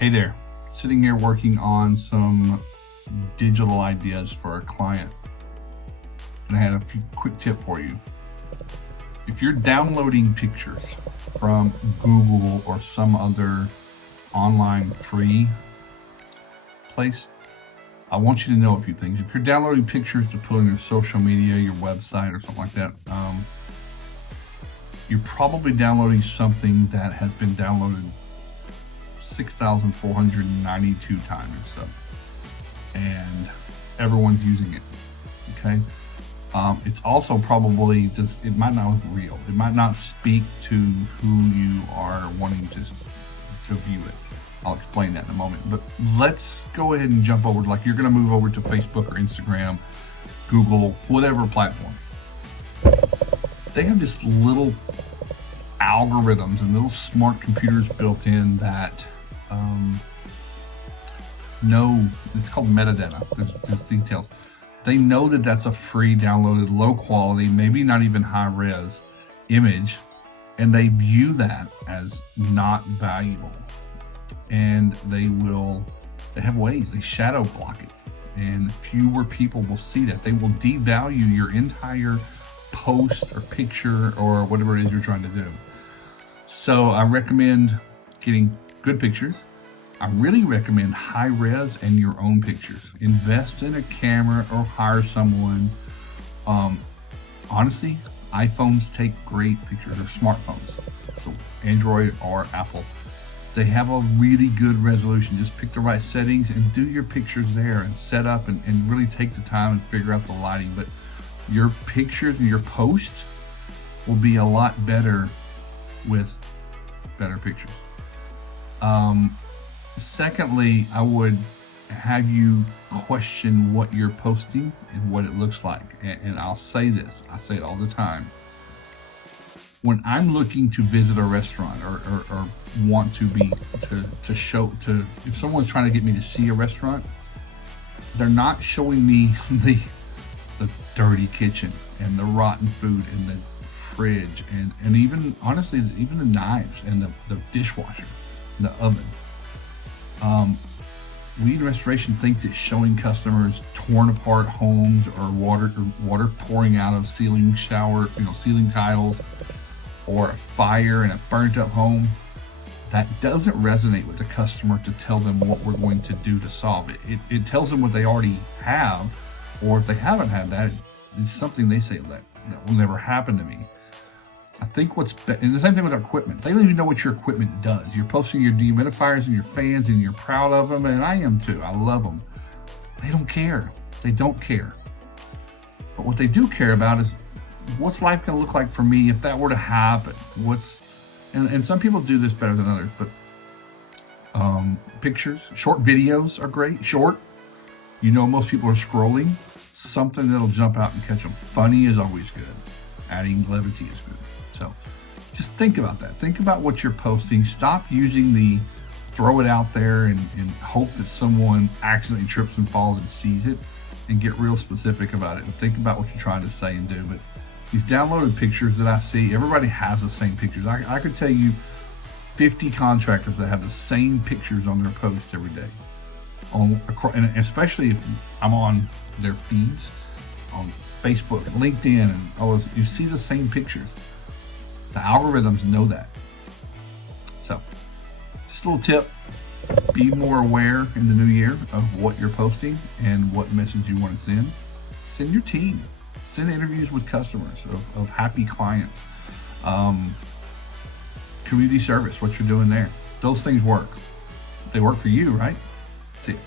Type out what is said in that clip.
Hey there, sitting here working on some digital ideas for a client. And I had a quick tip for you. If you're downloading pictures from Google or some other online free place, I want you to know a few things. If you're downloading pictures to put on your social media, your website, or something like that, you're probably downloading something that has been downloaded 6,492 times or so, and everyone's using it. Okay, it's also probably just, it might not look real. It might not speak to who you are wanting to view it. I'll explain that in a moment, but let's go ahead and jump over, like you're going to move over to Facebook or Instagram, Google, whatever platform. They have this little algorithms and little smart computers built in that know, it's called metadata. There's details. They know that that's a free downloaded, low quality, maybe not even high res image, and they view that as not valuable. And they have ways, they shadow block it, and fewer people will see that. They will devalue your entire post or picture or whatever it is you're trying to do. So I recommend getting good pictures. I really recommend high res and your own pictures. Invest in a camera or hire someone. Honestly, iPhones take great pictures, or smartphones, so Android or Apple. They have a really good resolution. Just pick the right settings and do your pictures there and set up and really take the time and figure out the lighting. But your pictures and your post will be a lot better with better pictures. Secondly, I would have you question what you're posting and what it looks like. And I'll say this, I say it all the time. When I'm looking to visit a restaurant or want to be, if someone's trying to get me to see a restaurant, they're not showing me the dirty kitchen and the rotten food in the fridge and even, honestly, even the knives and the dishwasher, the oven. We in restoration think that showing customers torn apart homes or water pouring out of ceiling tiles, or a fire in a burnt up home, that doesn't resonate with the customer to tell them what we're going to do to solve it. It tells them what they already have, or if they haven't had that, it's something they say that will never happen to me. I think and the same thing with our equipment. They don't even know what your equipment does. You're posting your dehumidifiers and your fans and you're proud of them, and I am too. I love them. They don't care. They don't care. But what they do care about is, what's life going to look like for me if that were to happen? And some people do this better than others, but pictures, short videos are great. Short, most people are scrolling. Something that'll jump out and catch them. Funny is always good. Adding levity is good. So just think about that. Think about what you're posting. Stop using the throw it out there and hope that someone accidentally trips and falls and sees it, and get real specific about it and think about what you're trying to say and do. But these downloaded pictures that I see, everybody has the same pictures. I could tell you 50 contractors that have the same pictures on their posts every day. And especially if I'm on their feeds on Facebook and LinkedIn and all those, you see the same pictures. The algorithms know that. So just a little tip, be more aware in the new year of what you're posting and what message you want to send. Send your team. Send interviews with customers of happy clients. Community service, what you're doing there. Those things work. They work for you, right? See ya.